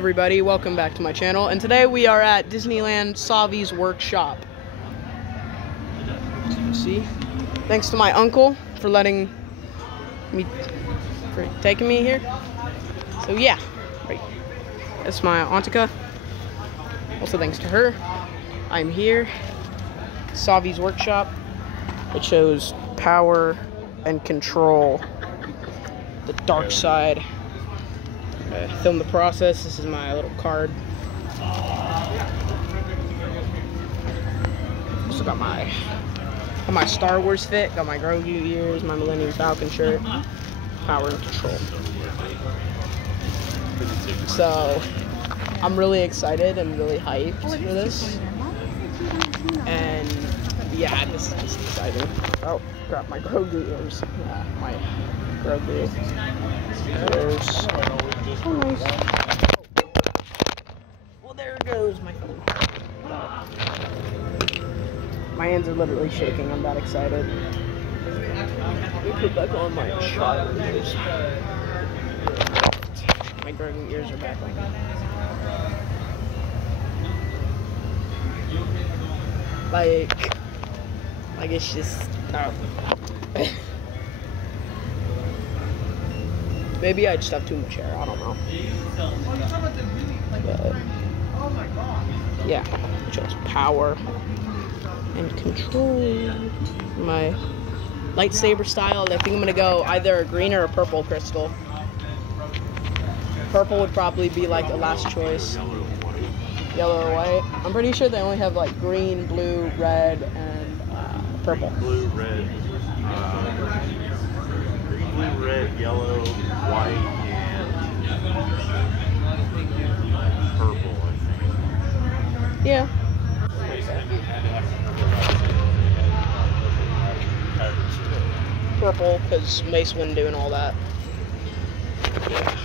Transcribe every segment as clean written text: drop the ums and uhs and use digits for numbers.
everybody, welcome back to my channel, and today we are at Disneyland Savvis Workshop. As you can see, thanks to my uncle for taking me here. So yeah, right. That's my Auntica. Also thanks to her, I'm here. Savvis Workshop. It shows power and control, the dark side. Film the process. This is my little card. Also got my Star Wars fit. Got my Grogu ears, my Millennium Falcon shirt. Power and control. So I'm really excited and really hyped for this. And yeah, this is exciting. Oh, got my Grogu ears. Yeah, my Grogu ears. Oh, nice. Well, there goes my phone. My hands are literally shaking. I'm that excited. Let me put back on my child ears. My Grogu ears are back on. Like it's just. Maybe I just have too much hair, I don't know. But, yeah, it shows power and control. My lightsaber style, I think I'm gonna go either a green or a purple crystal. Purple would probably be like the last choice. Yellow or white. I'm pretty sure they only have like green, blue, red, and purple. Blue, red, blue, red, yellow, white, and purple, I think. Yeah. Purple, because Mace Windu and all that. Yeah.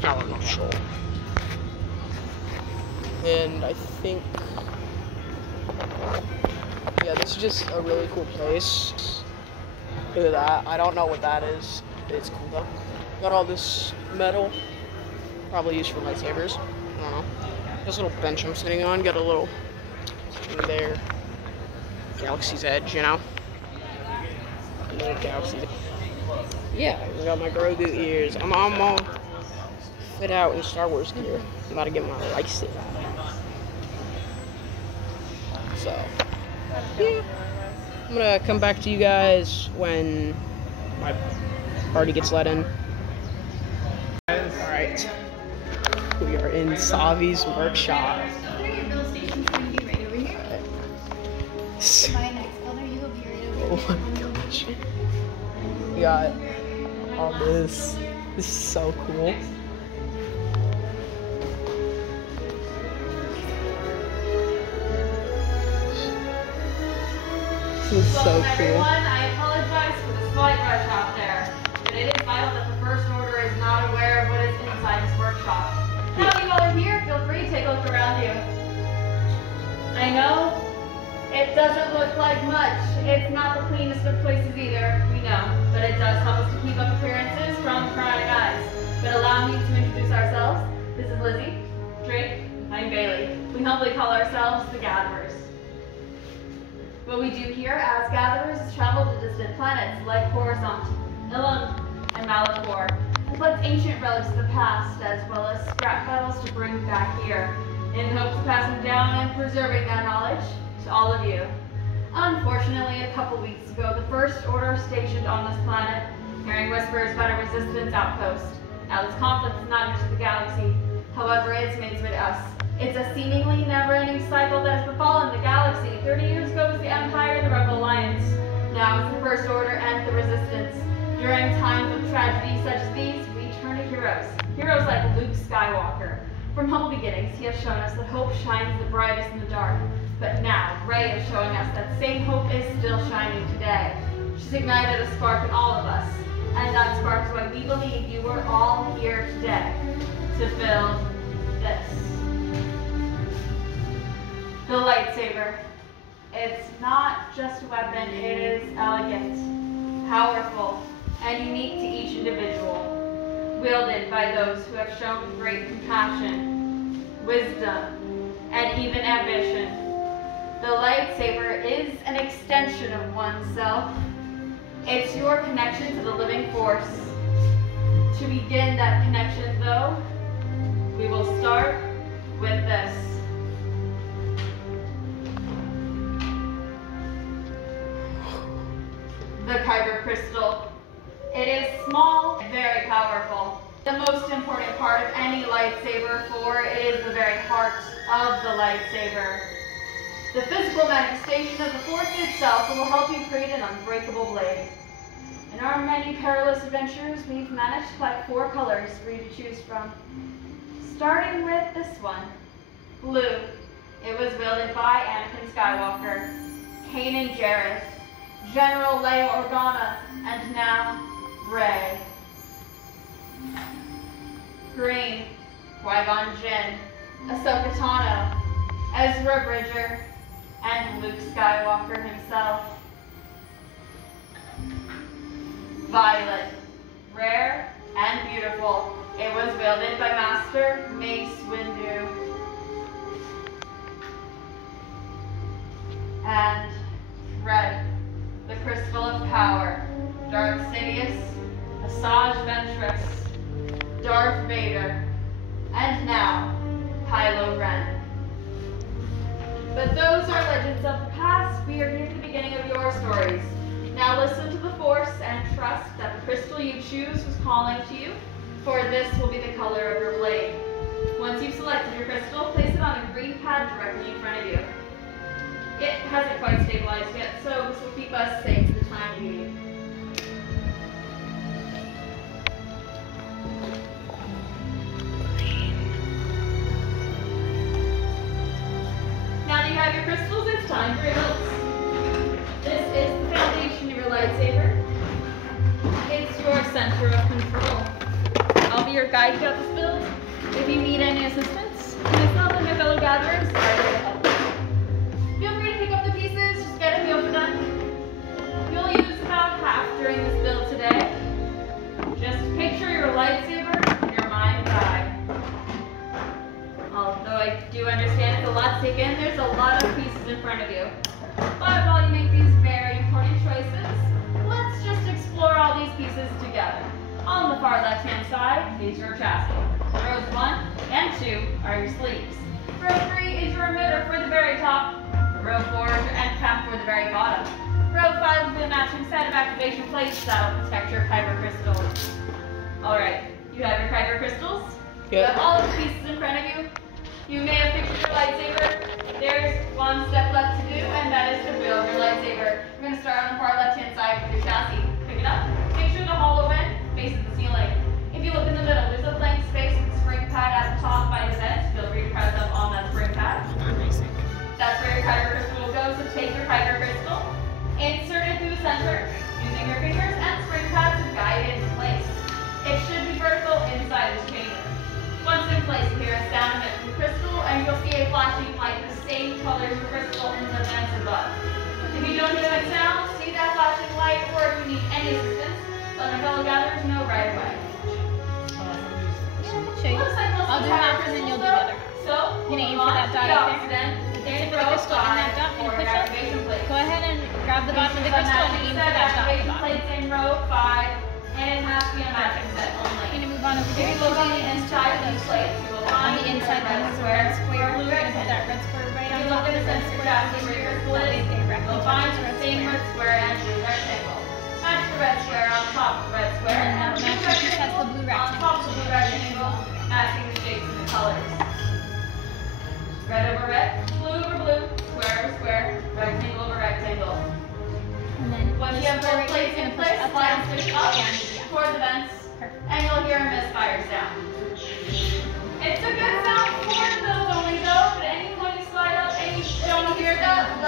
Power control. And I think, yeah, this is just a really cool place. Look at that. I don't know what that is. It's cool though. Got all this metal, probably used for lightsabers. I don't know. This little bench I'm sitting on, got a little thing there. Galaxy's Edge, you know? A little Galaxy. Yeah, I got my Grogu ears. I'm all fit out in Star Wars gear. I'm about to get my lightsaber. So, yeah. I'm gonna come back to you guys when my party gets let in. Alright. We are in Savvis Workshop. Oh my gosh. We got all this. This is so cool. This is so cool. Everyone, I apologize for the slight rush out there, but it is vital that the first order is not aware of what is inside this workshop. Now you all are here, feel free to take a look around you. I know it doesn't look like much. It's not the cleanest of places either, we know, but it does help us to keep up appearances from prying eyes. But allow me to introduce ourselves. This is Lizzie, Drake, I'm Bailey. We humbly call ourselves the Gatherers. What we do here as gatherers is travel to distant planets like Coruscant, Ilum, and Malachor, and collect ancient relics of the past as well as scrap metals to bring back here, in hopes of passing down and preserving that knowledge to all of you. Unfortunately, a couple weeks ago, the First Order stationed on this planet, hearing whispers about a resistance outpost. Now this conflict is not new to the galaxy, however it's made its way to us. It's a seemingly never-ending cycle that has befallen the galaxy. 30 years ago was the Empire and the Rebel Alliance. Now it's the First Order and the Resistance. During times of tragedy such as these, we turn to heroes. Heroes like Luke Skywalker. From humble beginnings, he has shown us that hope shines the brightest in the dark. But now, Rey is showing us that same hope is still shining today. She's ignited a spark in all of us. And that spark is why we believe you are all here today. To build this. The lightsaber. It's not just a weapon, it is elegant, powerful, and unique to each individual. wielded by those who have shown great compassion, wisdom, and even ambition. The lightsaber is an extension of oneself. It's your connection to the living force. To begin that connection, though, we will start with this. The Kyber crystal. It is small, very powerful. The most important part of any lightsaber, for it is the very heart of the lightsaber. The physical manifestation of the Force itself will help you create an unbreakable blade. In our many perilous adventures, we've managed to select 4 colors for you to choose from. Starting with this one, blue. It was wielded by Anakin Skywalker, Kanan Jarrus, General Leia Organa, and now, Rey. Green, Qui-Gon Jinn, Ahsoka Tano, Ezra Bridger, and Luke Skywalker himself. Violet, rare and beautiful. It was wielded by Master Mace Windu. And red, the crystal of power. Darth Sidious, Asajj Ventress, Darth Vader, and now, Kylo Ren. But those are legends of the past. We are here at the beginning of your stories. Now listen to the Force and trust that the crystal you choose was calling to you, for this will be the color of your blade. Once you've selected your crystal, place it on a green pad directly in front of you. It hasn't quite stabilized yet, so this will keep us safe for the time being. Now that you have your crystals, it's time for your builds. This is the foundation of your lightsaber. It's your center of control. I'll be your guide throughout this build. If you need any assistance, myself and my fellow gatherers are here to help. Feel free to pick up the pieces, just get a feel for them. You'll use about half during this build today. Just picture your lightsaber in your mind's eye. Although I do understand it's a lot to take in, there's a lot of pieces in front of you. But while you make these very important choices, let's just explore all these pieces together. On the far left-hand side is your chassis. Rows 1 and 2 are your sleeves. Row 3 is your emitter for the very top. Row 4 is your end cap for the very bottom. Row 5 will be the matching set of activation plates that will protect your Kyber crystals. Alright, you have your Kyber crystals. You have all of the pieces in front of you. You may have pictured your lightsaber. There's one step left to do, and that is to build your lightsaber. We're going to start on the far left-hand side with your chassis. Pick it up. Picture the hollow end faces the ceiling. If you look in the middle, there's a blank space with a spring pad at the top by the vent. Feel free to press up on that spring pad. That's where your Kyber crystal will go, so take your Kyber crystal, insert it through the center, using your fingers and spring pad to guide it into place. It should be vertical inside this chamber. Once in place, you hear a sound emit from the crystal, and you'll see a flashing light the same color as the crystal in the vents above. If you don't hear that sound, see that flashing light, or if you need any assistance, let my fellow gatherers know right away. Yeah, I can show you. I'll do half and then you'll do the other. So, you're going to aim for that dot up there. There's a crystal in that dot. You're going to push up. Go ahead and grab the bottom of the crystal and aim for that dot at the bottom. Plates in row 5, and it has to be a matching set only. You're going to move on over here. If you look on the inside of these plates, you will On find the inside, there has a red square. You're going to put that red square right on top of the red square. You'll find the same red square and blue rectangle. Match the red square on top of the red square, and the blue rectangle on top of the blue rectangle, matching the shapes and the colors. Red over red, blue over blue, square over square, rectangle over rectangle. And then Once you have both plates in place, slide and switch up toward the vents, and you'll hear a misfire sound. It's a good sound for the build only though, but at any point you slide up and you don't hear that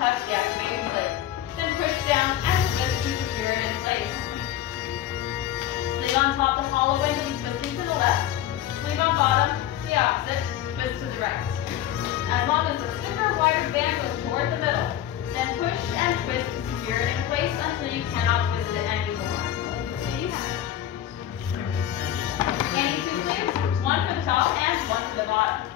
touch the activation plate. Then push down and twist to secure it in place. Leave on top the hollow end and twisting to the left. Leave on bottom the opposite, twist to the right. As long as the thicker, wider band goes toward the middle, then push and twist to secure it in place until you cannot twist it anymore. Any two sleeves, one for the top and one for the bottom.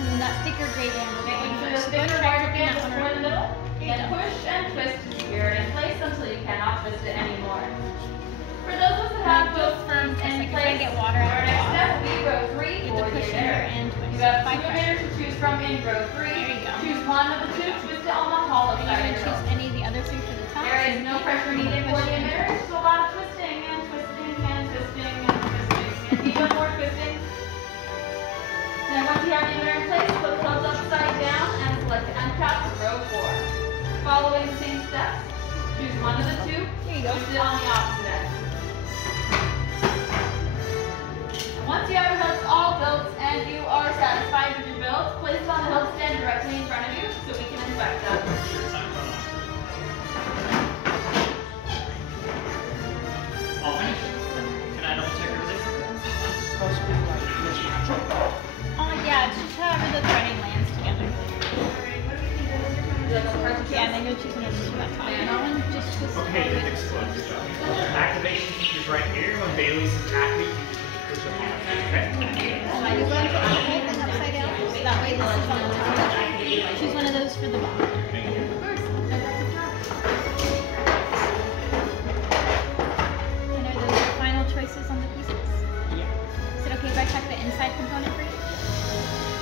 And then that thicker gray band will go Making in sure first. the So go thicker, try wider flipping band that goes one toward the around. middle, There you then go. push and twist to secure it in place until you cannot twist it anymore. For those of us that have both firms in Like if I place, get water out our of the next step bottle, will be row 3 you have for to the push here emitter. and twist. You have By 2 pressure. emitters to choose from in row 3. There you go. Choose one of the two, twist it on the hollow Are you side going of to your choose row. any of the other three for the top? There is no pressure needed for Push the in. emitter, just a lot of twisting and twisting and twisting and twisting. And even more twisting. Then once you have the emitter in place, flip the hubs upside down and select the end cap for row 4. Following the same steps, choose one of the two, There you go. twist it on the opposite end. Once you have your hooks all built and you are satisfied with your build, place it on the hook stand directly in front of you so we can inspect them. All finished. Can I double check everything? Supposed to be like mission control. Oh yeah, it's just however the threading lands together. Yeah, and then go choose one of the two at top. And that one just twist Okay, all the the way. next one. Activation is right here. When Bailey says activate, you just push it on. Okay. You're going to put the whole thing upside down, so that way this is on the top. Choose one of those for the bottom. Thank you. And are those your final choices on the pieces? Yeah. Is it okay if I check the inside component for you?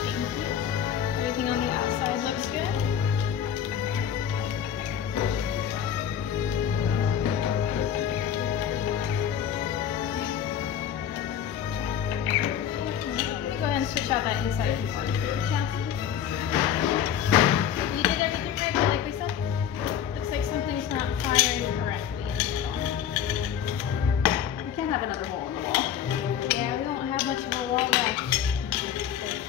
Thank you. Everything on the outside looks good. Let me go ahead and switch out that inside component. You did everything right, but like we said, looks like something's not firing correctly in the middle. We can't have another hole in the wall. Yeah, we don't have much of a wall left.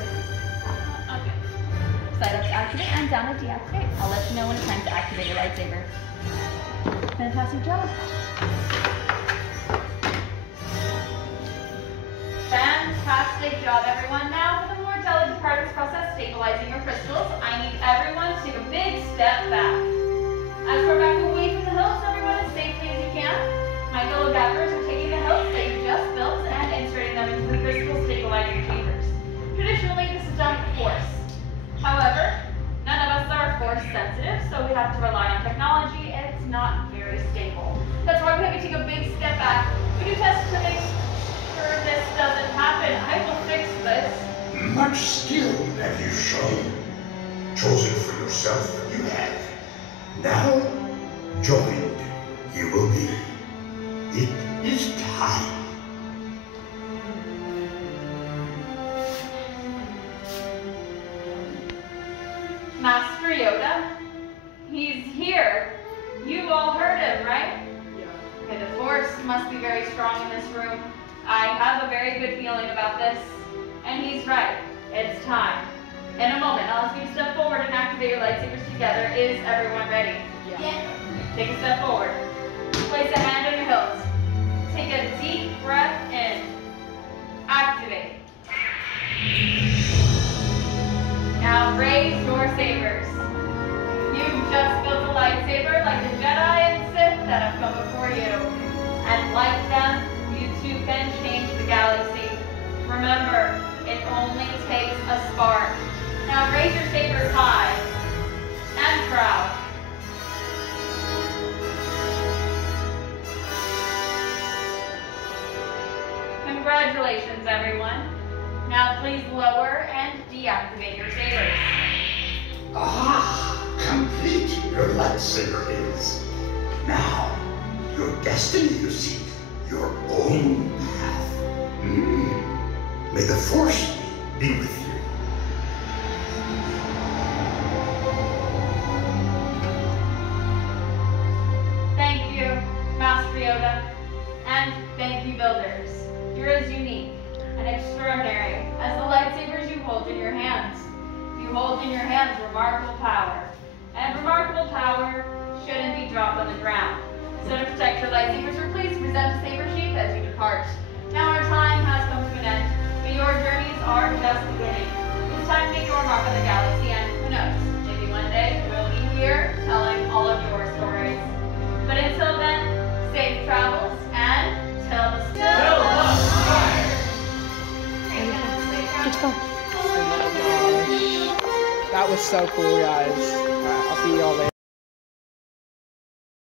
Okay. Side up to activate and down to deactivate. I'll let you know when it's time to activate your lightsaber. Fantastic job. Fantastic job, everyone. Now, for the more delicate part of this process, stabilizing your crystals, I need everyone to take a big step back. As far back away from the hilts, everyone, as safely as you can. My fellow gathers are taking the hilts that you just built and inserting them into the crystal stabilizing chambers. Traditionally, this is done with force. However, none of us are force sensitive, so we have to rely on technology, and it's not very stable. That's why we have to take a big step back. We do tests to make sure this doesn't happen. I will fix this. Much skill have you shown. Chosen for yourself, you have. Now, joined you will be. It is time. Master Yoda, he's here. You all heard him, right? Yeah. Okay, the force must be very strong in this room. I have a very good feeling about this. And he's right. It's time. In a moment, I'll ask you to step forward and activate your lightsabers together. Is everyone ready? Yeah. Take a step forward. Place a hand on your hilt. Take a deep breath in. Activate. Now raise your sabers. You've just built a lightsaber like the Jedi and Sith that have come before you. And like them, you too can change the galaxy. Remember, it only takes a spark. Now raise your sabers high and proud. Congratulations, everyone. Now please lower and deactivate your sabers. Ah, complete your lightsaber is. Now, your destiny, you seek, your own path. May the Force be with you. You're as unique and extraordinary as the lightsabers you hold in your hands. You hold in your hands remarkable power. And remarkable power shouldn't be dropped on the ground. So to protect your lightsabers, we're pleased to present the saber sheath as you depart. Now our time has come to an end, but your journeys are just beginning. It's time to make your mark on the galaxy, and who knows, maybe one day we'll be here telling all of your stories. But until then, safe travels, and till the fire. Let's go. Oh my gosh. That was so cool, guys. Alright, I'll see you all later.